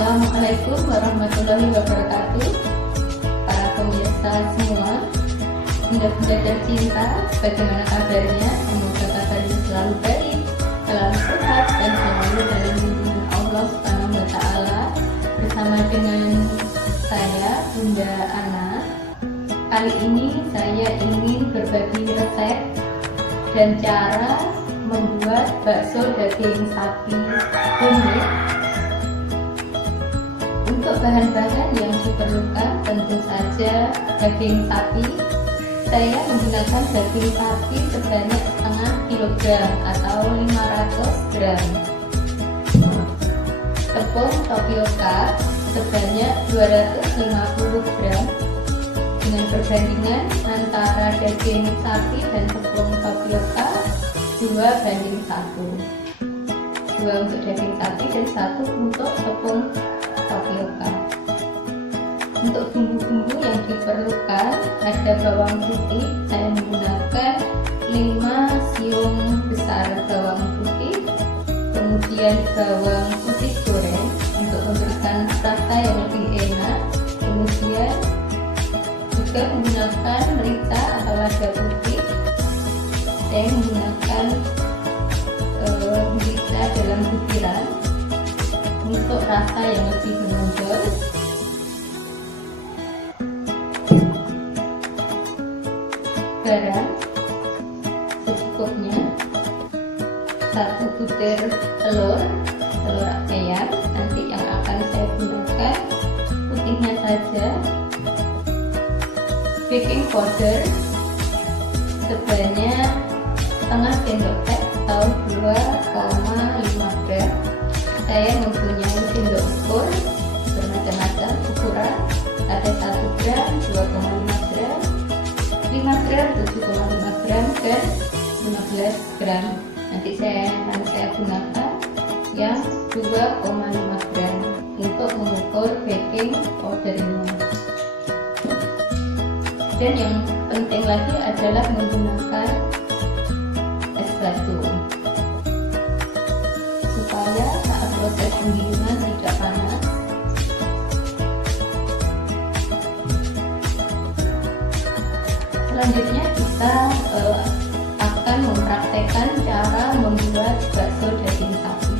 Assalamualaikum warahmatullahi wabarakatuh. Para pemirsa semua, bunda-bunda tercinta, bagaimana kabarnya? Semoga kabarnya selalu baik, selalu sehat, dan selalu dalam lindungan Allah Subhanahu wa Ta'ala. Bersama dengan saya, Bunda Ana. Kali ini saya ingin berbagi resep dan cara membuat bakso daging sapi homemade. Untuk bahan-bahan yang diperlukan tentu saja daging sapi. Saya menggunakan daging sapi sebanyak setengah kilogram atau 500 gram. Tepung tapioka sebanyak 250 gram. Dengan perbandingan antara daging sapi dan tepung tapioka 2:1. 2 untuk daging sapi dan 1 untuk tepung tapioka. Untuk bumbu-bumbu yang diperlukan ada bawang putih, saya menggunakan 5 siung besar bawang putih, kemudian bawang putih goreng untuk memberikan rasa yang lebih enak, kemudian juga menggunakan merica atau lada putih. Saya menggunakan merica dalam butiran untuk rasa yang lebih menonjol. Garam secukupnya, 1 butir telur ayam, nanti yang akan saya gunakan putihnya saja. Baking powder sebanyak setengah sendok teh atau 2,5 gram. Saya mempunyai sendok ukur bermacam-macam ukuran, ada 1 gram, 2,5 gram, 5 gram, 7,5 gram, dan 15 gram. Nanti saya gunakan yang 2,5 gram untuk mengukur baking powdernya. Dan yang penting lagi adalah menggunakan es batu supaya saat proses penggilingan tidak panas. Selanjutnya kita akan mempraktekkan cara membuat bakso daging sapi.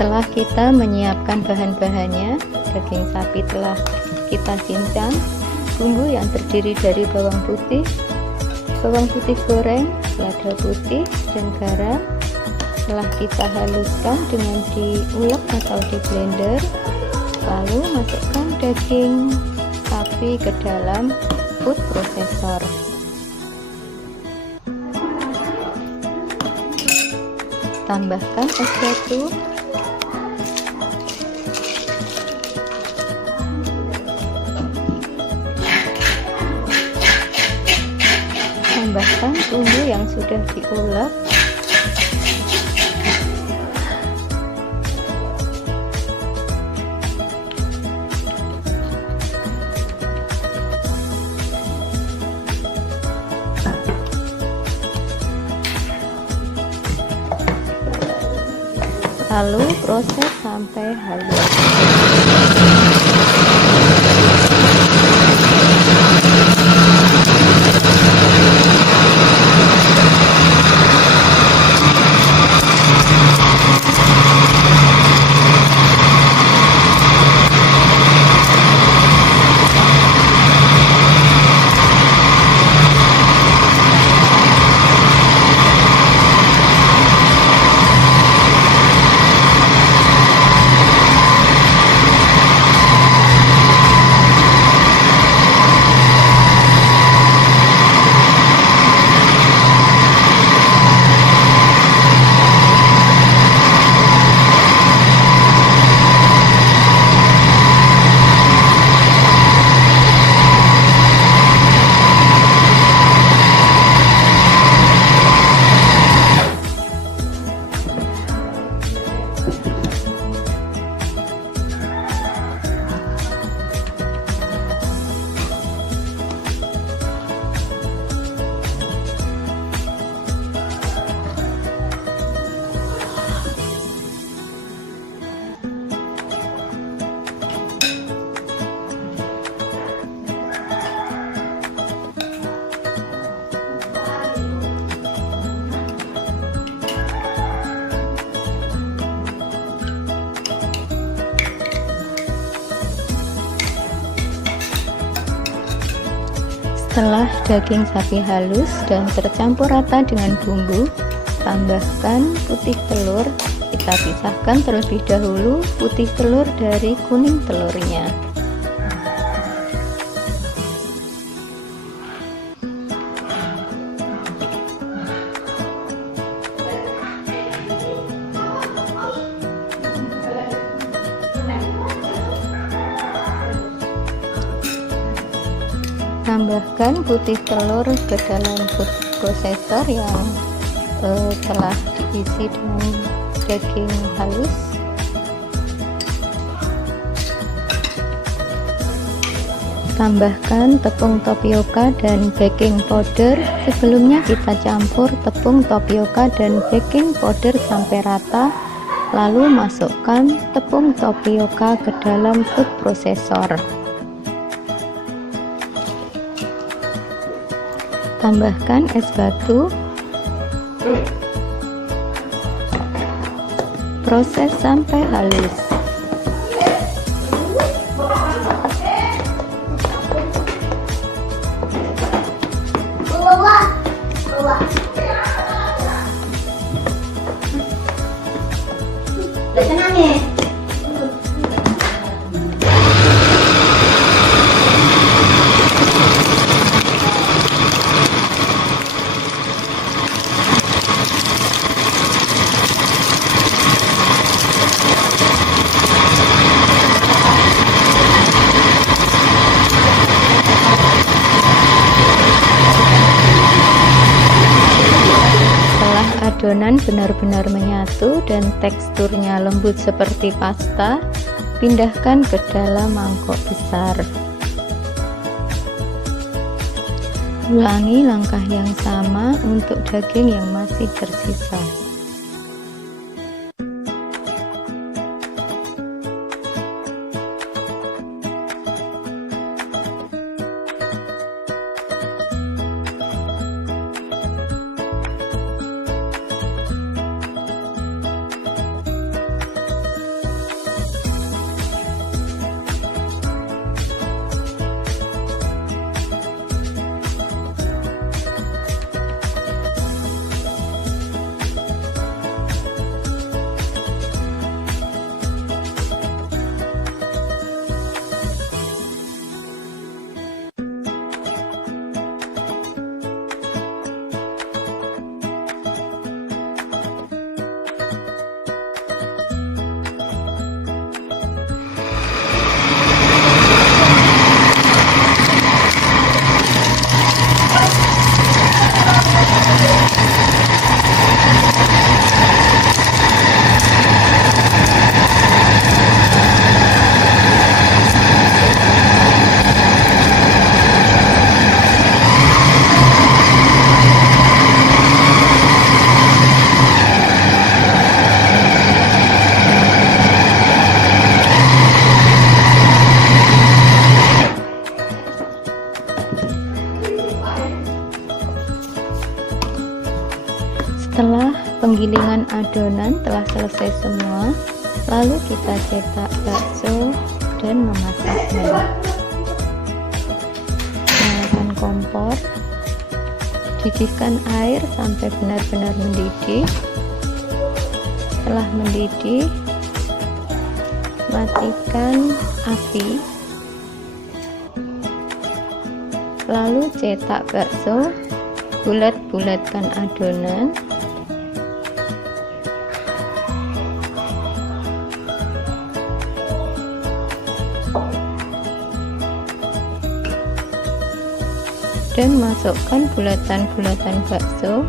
Setelah kita menyiapkan bahan-bahannya, daging sapi telah kita cincang. Bumbu yang terdiri dari bawang putih goreng, lada putih, dan garam telah kita haluskan dengan diulek atau di blender. Lalu masukkan daging sapi ke dalam food processor. Tambahkan es batu, tambahkan bumbu yang sudah diulek, lalu proses sampai halus. Setelah daging sapi halus dan tercampur rata dengan bumbu, tambahkan putih telur. Kita pisahkan terlebih dahulu putih telur dari kuning telurnya. Tambahkan putih telur ke dalam food processor yang telah diisi dengan daging halus. Tambahkan tepung tapioka dan baking powder. Sebelumnya kita campur tepung tapioka dan baking powder sampai rata, lalu masukkan tepung tapioka ke dalam food processor. Tambahkan es batu. Proses sampai halus. Adonan benar-benar menyatu dan teksturnya lembut seperti pasta, pindahkan ke dalam mangkok besar. Ulangi langkah yang sama untuk daging yang masih tersisa. Setelah penggilingan adonan telah selesai semua, lalu kita cetak bakso dan memasaknya. Nyalakan kompor, didihkan air sampai benar-benar mendidih. Setelah mendidih, matikan api, lalu cetak bakso, bulat-bulatkan adonan. Dan masukkan bulatan-bulatan bakso.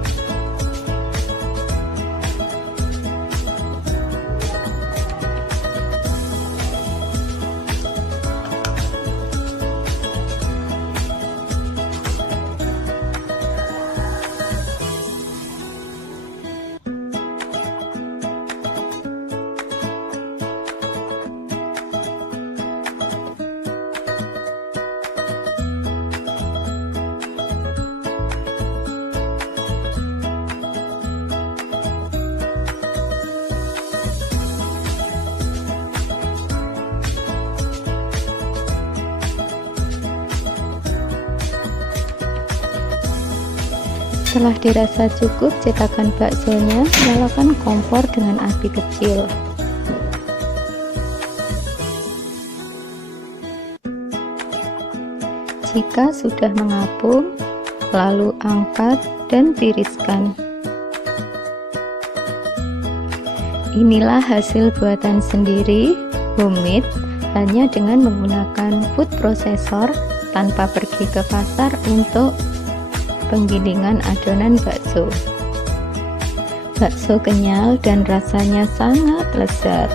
Setelah dirasa cukup, cetakan baksonya, nyalakan kompor dengan api kecil. Jika sudah mengapung, lalu angkat dan tiriskan. Inilah hasil buatan sendiri, homemade, hanya dengan menggunakan food processor tanpa pergi ke pasar untuk penggilingan adonan bakso. Bakso kenyal dan rasanya sangat lezat.